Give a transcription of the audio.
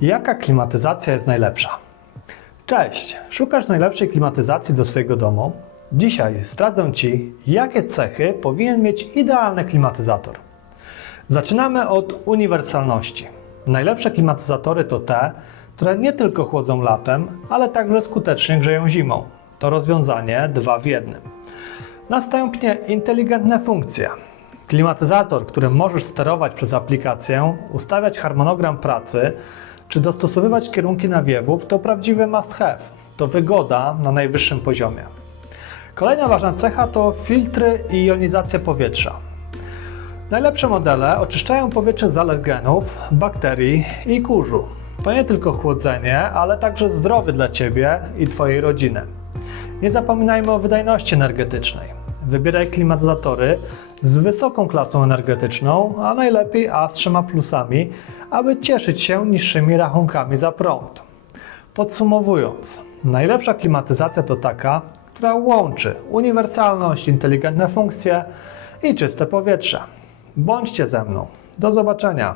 Jaka klimatyzacja jest najlepsza? Cześć! Szukasz najlepszej klimatyzacji do swojego domu? Dzisiaj zdradzę Ci, jakie cechy powinien mieć idealny klimatyzator. Zaczynamy od uniwersalności. Najlepsze klimatyzatory to te, które nie tylko chłodzą latem, ale także skutecznie grzeją zimą. To rozwiązanie dwa w jednym. Następnie inteligentne funkcje. Klimatyzator, którym możesz sterować przez aplikację, ustawiać harmonogram pracy czy dostosowywać kierunki nawiewów, to prawdziwy must have. To wygoda na najwyższym poziomie. Kolejna ważna cecha to filtry i jonizacja powietrza. Najlepsze modele oczyszczają powietrze z alergenów, bakterii i kurzu. To nie tylko chłodzenie, ale także zdrowie dla Ciebie i Twojej rodziny. Nie zapominajmy o wydajności energetycznej. Wybieraj klimatyzatory z wysoką klasą energetyczną, a najlepiej A z trzema plusami, aby cieszyć się niższymi rachunkami za prąd. Podsumowując, najlepsza klimatyzacja to taka, która łączy uniwersalność, inteligentne funkcje i czyste powietrze. Bądźcie ze mną. Do zobaczenia.